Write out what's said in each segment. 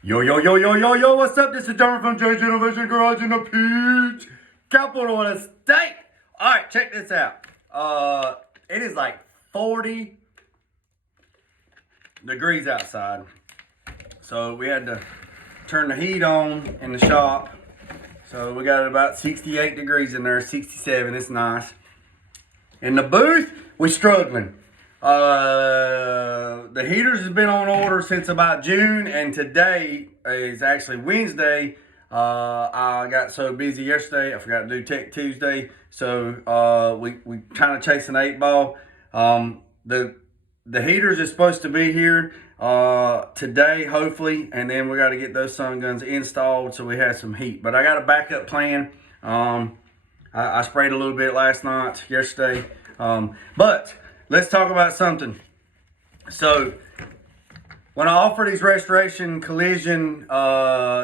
Yo, yo, yo, yo, yo, yo, what's up? This is John from J's Innovation Garage in the Peach Capital of the State. All right, check this out. It is like 40 degrees outside. So we had to turn the heat on in the shop. So we got about 68 degrees in there, 67, it's nice. In the booth, we're struggling. The heaters has been on order since about June, and today is actually Wednesday. I got so busy yesterday, I forgot to do Tech Tuesday. So we kind of chasing the 8 ball. The heaters is supposed to be here today, hopefully, and then we got to get those sun guns installed so we have some heat. But I got a backup plan. I sprayed a little bit yesterday. But let's talk about something. So when I offer these restoration collision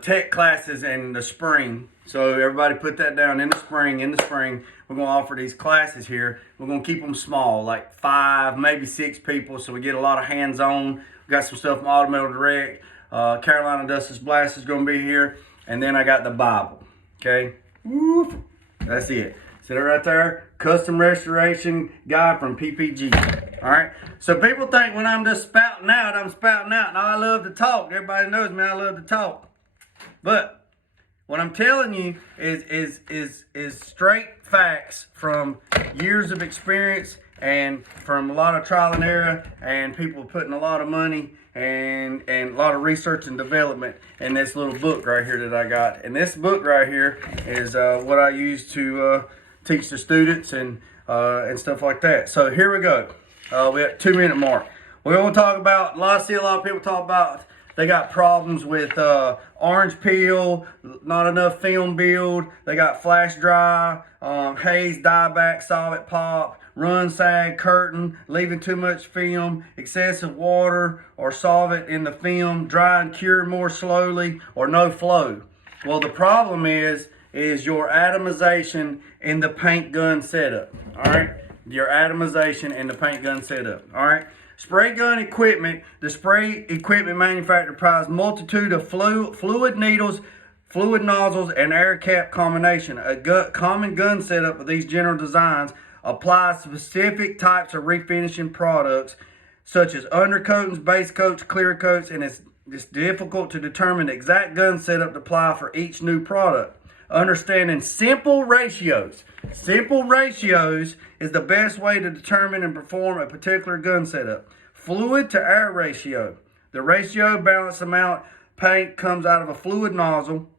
tech classes in the spring, so everybody put that down in the spring, we're going to offer these classes here. We're going to keep them small, like 5, maybe 6 people, so we get a lot of hands-on. We got some stuff from Automotive Direct. Carolina Dustless Blast is going to be here. And then I got the Bible, okay? Woo. That's it. See that right there? Custom restoration guide from PPG. All right. So people think when I'm just spouting out, I'm spouting out. And I love to talk. Everybody knows me. I love to talk. But what I'm telling you is straight facts from years of experience and from a lot of trial and error and people putting a lot of money and a lot of research and development in this little book right here that I got. And this book right here is what I use to teach the students and stuff like that. So here we go. We're at 2-minute mark. We're going to talk about, a lot of people talk about they got problems with orange peel, not enough film build, they got flash dry, haze, dieback, solid pop, run, sag, curtain, leaving too much film, excessive water or solvent in the film, dry and cure more slowly, or no flow. Well, the problem is your atomization in the paint gun setup, all right? Your atomization in the paint gun setup, all right? Spray gun equipment, the spray equipment manufacturer provides multitude of fluid needles, fluid nozzles, and air cap combination. A common gun setup of these general designs applies specific types of refinishing products, such as undercoatings, base coats, clear coats, and it's difficult to determine the exact gun setup to apply for each new product. Understanding simple ratios. Simple ratios is the best way to determine and perform a particular gun setup. Fluid to air ratio. The ratio balance amount paint comes out of a fluid nozzle,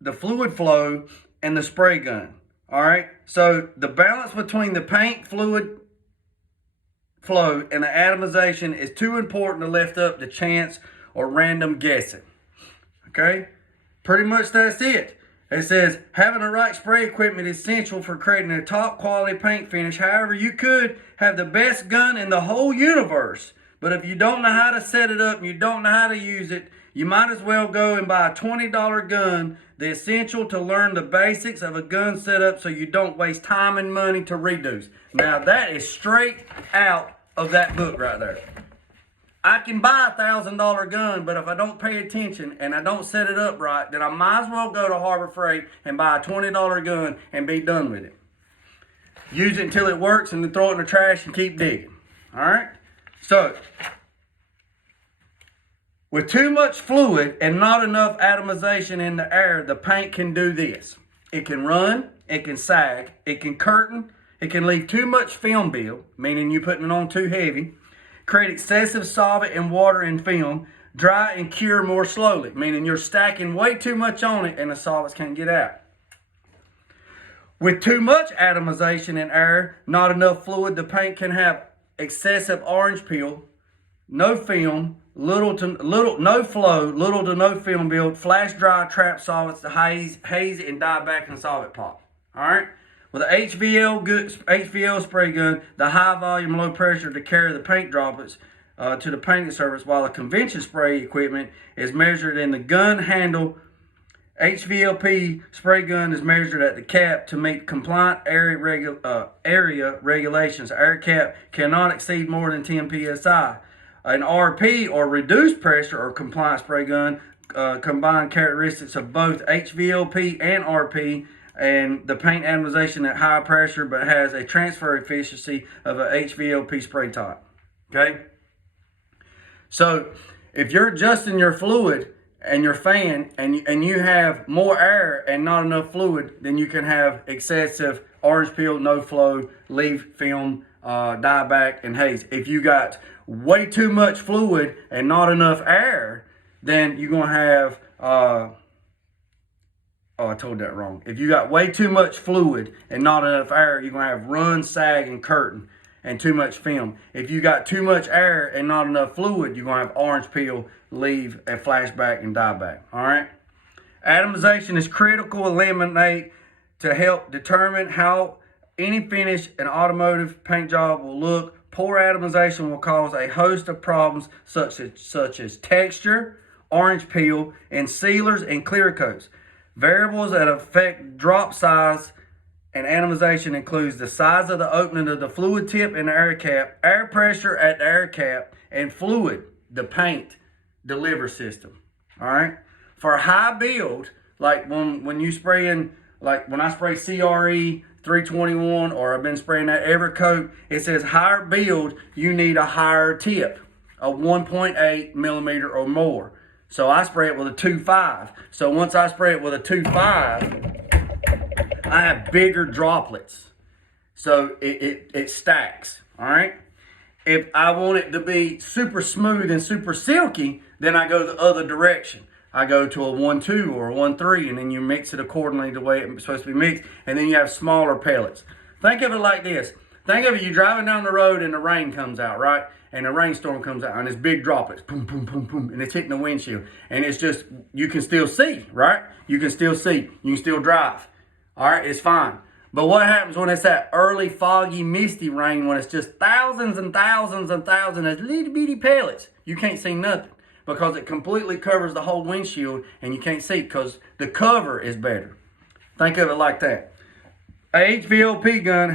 the fluid flow, and the spray gun. All right. So the balance between the paint fluid flow and the atomization is too important to lift up to chance or random guessing. Okay. Pretty much that's it. It says, having the right spray equipment is essential for creating a top quality paint finish. However, you could have the best gun in the whole universe, but if you don't know how to set it up and you don't know how to use it, you might as well go and buy a $20 gun. The essential to learn the basics of a gun setup so you don't waste time and money to reduce. Now that is straight out of that book right there. I can buy a $1,000 gun, but if I don't pay attention and I don't set it up right, then I might as well go to Harbor Freight and buy a $20 gun and be done with it. Use it until it works and then throw it in the trash and keep digging. All right? So, with too much fluid and not enough atomization in the air, the paint can do this. It can run, it can sag, it can curtain, it can leave too much film build, meaning you're putting it on too heavy, create excessive solvent and water in film, dry and cure more slowly, meaning you're stacking way too much on it and the solvents can't get out. With too much atomization in air, not enough fluid, the paint can have excessive orange peel, no film, no flow, little to no film build, flash dry, trap solvents, the haze and dieback and solvent pop. All right. With an HVL spray gun, the high volume, low pressure to carry the paint droplets to the painting surface, while the convention spray equipment is measured in the gun handle. HVLP spray gun is measured at the cap to meet compliant area regulations. Air cap cannot exceed more than 10 psi. An RP, or reduced pressure or compliant spray gun, combine characteristics of both HVLP and RP, and the paint atomization at high pressure, but has a transfer efficiency of a HVLP spray type. Okay? So if you're adjusting your fluid and your fan, and you have more air and not enough fluid, then you can have excessive orange peel, no flow, leaf, film, dieback, and haze. If you got way too much fluid and not enough air, then you're going to have, I told that wrong. If you got way too much fluid and not enough air, you're going to have run, sag, and curtain, and too much film. If you got too much air and not enough fluid, you're going to have orange peel, leave, and flashback, and dieback. All right? Atomization is critical. Eliminate to help determine how any finish an automotive paint job will look. Poor atomization will cause a host of problems such as texture, orange peel, and sealers and clear coats. Variables that affect drop size and atomization includes the size of the opening of the fluid tip in the air cap, air pressure at the air cap, and fluid, the paint delivery system. All right? For high build, like when you spraying, like when I spray CRE 321, or I've been spraying that every coat, it says higher build, you need a higher tip, a 1.8 millimeter or more. So I spray it with a 2.5. So once I spray it with a 2.5, I have bigger droplets. So it stacks, all right? If I want it to be super smooth and super silky, then I go the other direction. I go to a 1.2 or a 1.3, and then you mix it accordingly the way it's supposed to be mixed, and then you have smaller pellets. Think of it like this. Think of it, you're driving down the road and the rain comes out, right? And a rainstorm comes out, and it's big droplets, boom, boom, boom, boom, and it's hitting the windshield. And it's just, you can still see, right? You can still see. You can still drive. All right, it's fine. But what happens when it's that early, foggy, misty rain, when it's just thousands and thousands and thousands of little bitty pellets? You can't see nothing because it completely covers the whole windshield, and you can't see because the cover is better. Think of it like that. A HVLP gun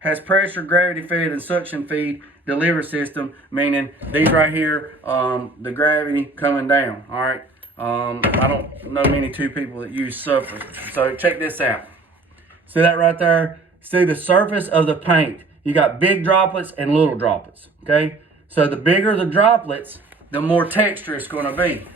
has pressure, gravity fed, and suction feed delivery system, meaning these right here, the gravity coming down. All right. I don't know many two people that use surface. So check this out. See that right there? See the surface of the paint. You got big droplets and little droplets. Okay. So the bigger the droplets, the more texture it's going to be.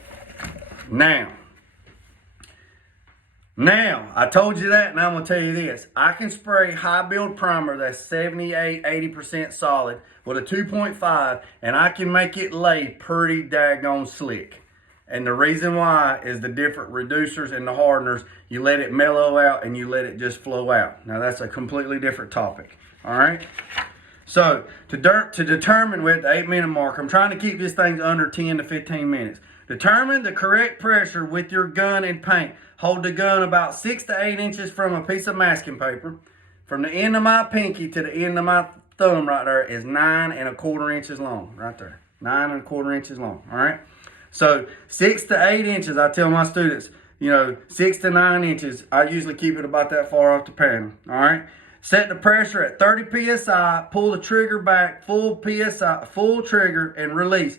Now, I told you that, and I'm going to tell you this. I can spray high build primer that's 78, 80% solid with a 2.5, and I can make it lay pretty daggone slick. And the reason why is the different reducers and the hardeners. You let it mellow out and you let it just flow out. Now, that's a completely different topic. All right? So, to determine with the 8-minute mark, I'm trying to keep this thing under 10 to 15 minutes. Determine the correct pressure with your gun and paint. Hold the gun about 6 to 8 inches from a piece of masking paper. From the end of my pinky to the end of my thumb right there is 9 1/4 inches long. Right there. 9 1/4 inches long. All right? So 6 to 8 inches, I tell my students, 6 to 9 inches, I usually keep it about that far off the panel. All right? Set the pressure at 30 PSI, pull the trigger back, full PSI, full trigger, and release.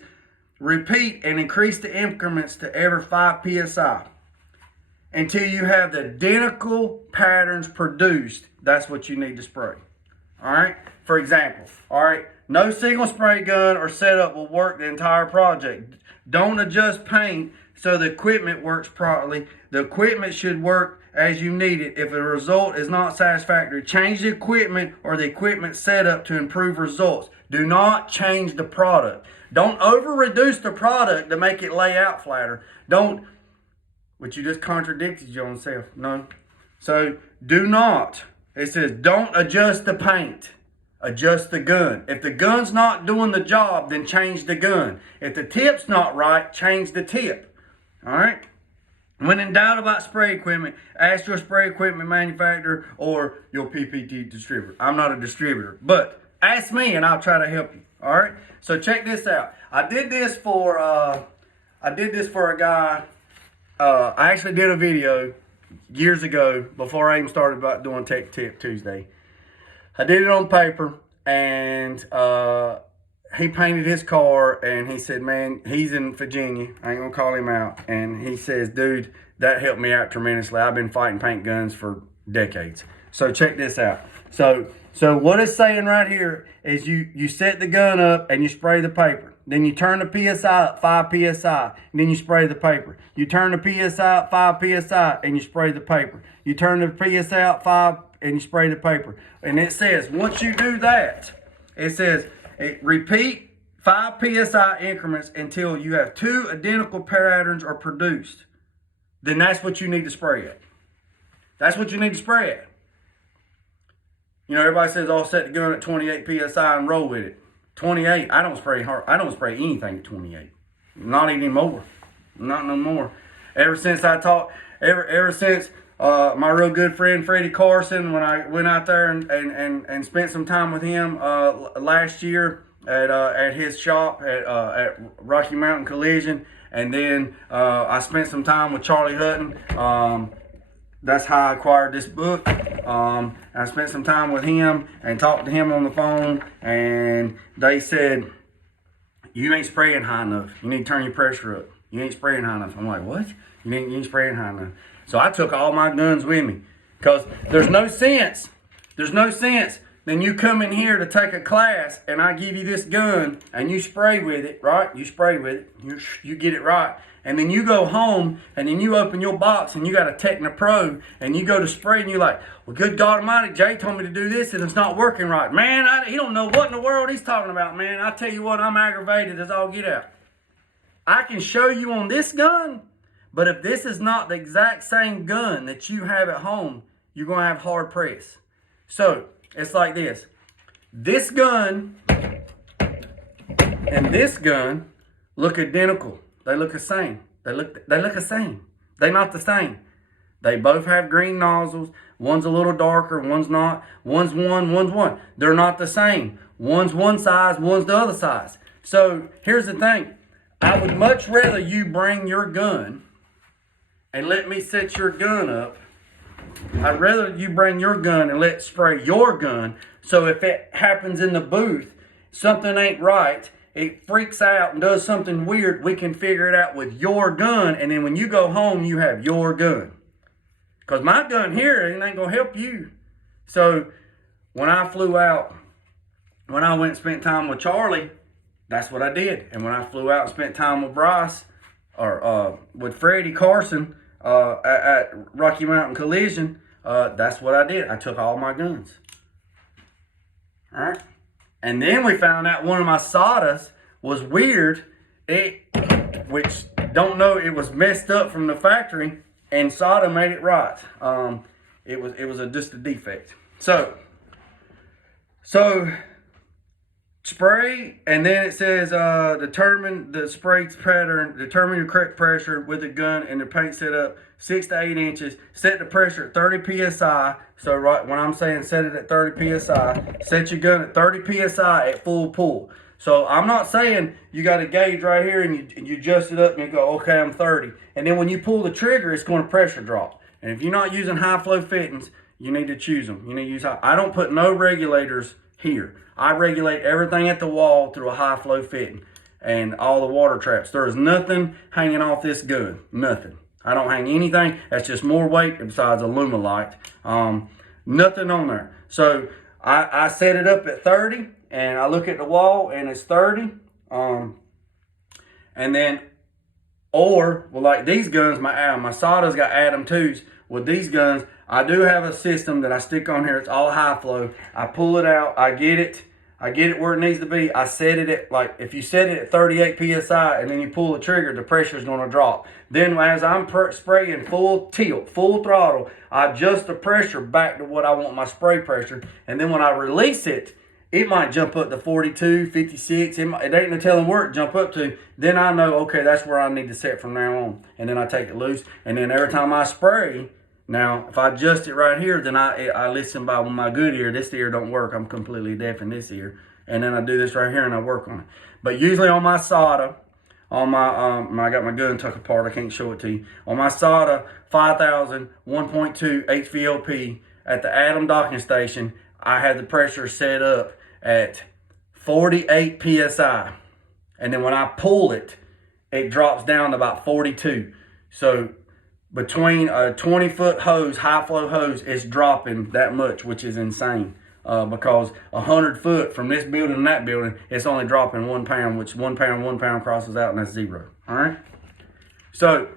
Repeat and increase the increments to every 5 PSI. Until you have the identical patterns produced, that's what you need to spray. All right? For example, all right, no single spray gun or setup will work the entire project. Don't adjust paint so the equipment works properly. The equipment should work as you need it. If the result is not satisfactory, change the equipment or the equipment setup to improve results. Do not change the product. Don't over-reduce the product to make it lay out flatter. But you just contradicted yourself. No. So do not. It says don't adjust the paint. Adjust the gun. If the gun's not doing the job, then change the gun. If the tip's not right, change the tip. All right? When in doubt about spray equipment, ask your spray equipment manufacturer or your PPT distributor. I'm not a distributor, but ask me and I'll try to help you. All right? So check this out. I did this for a guy. I actually did a video years ago before I even started about doing Tech Tip Tuesday. I did it on paper, and he painted his car, and he said, man, he's in Virginia. I ain't gonna call him out. And he says, dude, that helped me out tremendously. I've been fighting paint guns for decades. So check this out. So what it's saying right here is you set the gun up and you spray the paper. Then you turn the PSI up 5 PSI, and then you spray the paper. You turn the PSI up 5 PSI, and you spray the paper. You turn the PSI up 5, and you spray the paper. And it says, once you do that, it says, repeat 5 PSI increments until you have 2 identical patterns are produced. Then that's what you need to spray at. That's what you need to spray at. You know, everybody says, "I'll set the gun at 28 PSI and roll with it." 28, I don't spray hard. I don't spray anything at 28. Not anymore. Not no more. Ever since I taught, ever since my real good friend Freddie Carson, when I went out there and spent some time with him last year at his shop at Rocky Mountain Collision, and then I spent some time with Charlie Hutton. That's how I acquired this book. I spent some time with him and talked to him on the phone, and they said, you ain't spraying high enough. You need to turn your pressure up. You ain't spraying high enough. I'm like, what? You ain't spraying high enough. So I took all my guns with me, because there's no sense then you come in here to take a class and I give you this gun and you spray with it, right? You spray with it, you get it right. And then you go home and then you open your box and you got a Technopro and you go to spray and you're like, well, good God Almighty, Jay told me to do this and it's not working right. Man, he don't know what in the world he's talking about, man. I tell you what, I'm aggravated as all get out. I can show you on this gun, but if this is not the exact same gun that you have at home, you're going to have hard press. So, it's like this. This gun and this gun look identical. They look the same. They look the same. They're not the same. They both have green nozzles. One's a little darker, one's not. One's one. They're not the same. One's one size, one's the other size. So here's the thing. I would much rather you bring your gun and let me set your gun up. I'd rather you bring your gun and let's spray your gun. So if it happens in the booth, something ain't right, it freaks out and does something weird, we can figure it out with your gun. And then when you go home, you have your gun. Because my gun here ain't going to help you. So when I flew out, when I went and spent time with Charlie, that's what I did. And when I flew out and spent time with Bryce, or with Freddie Carson, at Rocky Mountain Collision, that's what I did. I took all my guns. All right. And then we found out one of my sodas was weird. Which don't know, it was messed up from the factory, and soda made it right. It was just a defect. So spray, and then it says determine the spray pattern, determine your correct pressure with the gun and the paint setup 6 to 8 inches. Set the pressure at 30 psi. So right when I'm saying set it at 30 psi, set your gun at 30 psi at full pull. So I'm not saying you got a gauge right here and you adjust it up and you go, okay, I'm 30. And then when you pull the trigger, it's going to pressure drop. And if you're not using high flow fittings, you need to choose them. You need to use high. I don't put no regulators here. I regulate everything at the wall through a high flow fitting and all the water traps. There is nothing hanging off this gun. Nothing. I don't hang anything. That's just more weight besides a Luma light. Nothing on there. So I set it up at 30 and I look at the wall and it's 30. And then, or, well, like these guns, my Soda's got Atom 2s. With these guns, I do have a system that I stick on here. It's all high flow. I pull it out. I get it where it needs to be. I set it at, like, if you set it at 38 psi and then you pull the trigger, the pressure is going to drop. Then as I'm spraying full tilt, full throttle, I adjust the pressure back to what I want my spray pressure. And then when I release it, it might jump up to 42, 56. It ain't no telling where it jump up to. Then I know, okay, that's where I need to set from now on. And then I take it loose. And then every time I spray, now, if I adjust it right here, then I listen by my good ear. This ear don't work. I'm completely deaf in this ear. And then I do this right here and I work on it. But usually on my Soda, on my, I got my gun tucked apart. I can't show it to you. On my Soda 5000 1.2 HVLP at the Atom docking station, I had the pressure set up at 48 psi. And then when I pull it, it drops down to about 42. So between a 20-foot hose, high flow hose, it's dropping that much, which is insane. Because 100 foot from this building to that building, it's only dropping 1 pound, which 1 pound crosses out, and that's 0. All right. So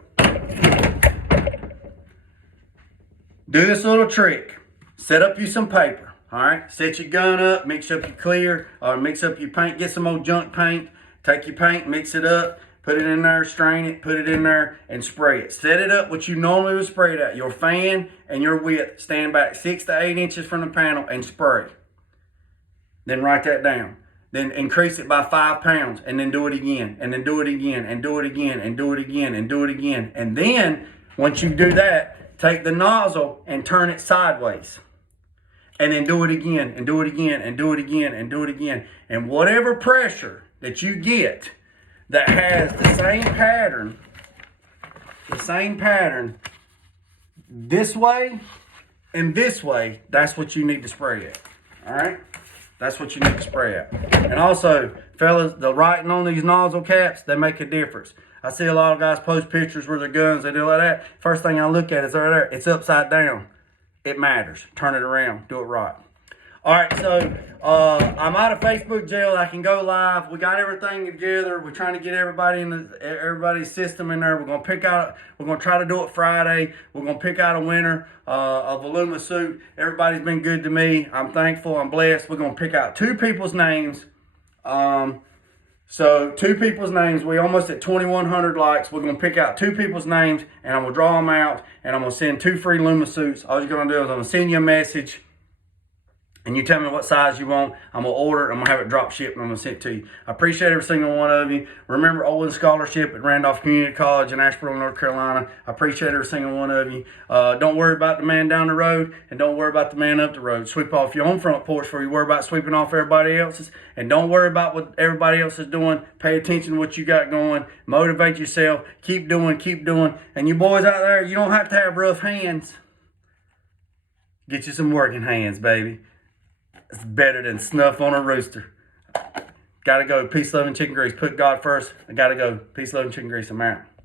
do this little trick. Set up you some paper. All right. Set your gun up. Mix up your clear, or mix up your paint. Get some old junk paint. Take your paint, mix it up. Put it in there, strain it, put it in there, and spray it. Set it up what you normally would spray it at. Your fan and your width. Stand back 6 to 8 inches from the panel and spray. Then write that down. Then increase it by 5 pounds, and then do it again, and then do it again, and do it again, and do it again, and do it again. And then, once you do that, take the nozzle and turn it sideways. And then do it again, and do it again, and do it again, and do it again. And whatever pressure that you get that has the same pattern this way and this way, that's what you need to spray at. All right? That's what you need to spray at. And also, fellas, the writing on these nozzle caps, they make a difference. I see a lot of guys post pictures with their guns, they do like that. First thing I look at is right there, it's upside down. It matters. Turn it around, do it right. All right, so I'm out of Facebook jail. I can go live. We got everything together. We're trying to get everybody in everybody's system in there. We're gonna try to do it Friday. We're gonna pick out a winner of a Luma suit. Everybody's been good to me. I'm thankful. I'm blessed. We're gonna pick out 2 people's names. So 2 people's names. We almost at 2,100 likes. We're gonna pick out 2 people's names, and I'm gonna draw them out, and I'm gonna send 2 free Luma suits. All you're gonna do is I'm gonna send you a message. And you tell me what size you want. I'm going to order it. I'm going to have it drop shipped, and I'm going to send it to you. I appreciate every single one of you. Remember Olin Scholarship at Randolph Community College in Asheboro, North Carolina. I appreciate every single one of you. Don't worry about the man down the road, and don't worry about the man up the road. Sweep off your own front porch before you worry about sweeping off everybody else's. And don't worry about what everybody else is doing. Pay attention to what you got going. Motivate yourself. Keep doing, keep doing. And you boys out there, you don't have to have rough hands. Get you some working hands, baby. It's better than snuff on a rooster. Gotta go. Peace, love, and chicken grease. Put God first. I gotta go. Peace, love, and chicken grease. I'm out.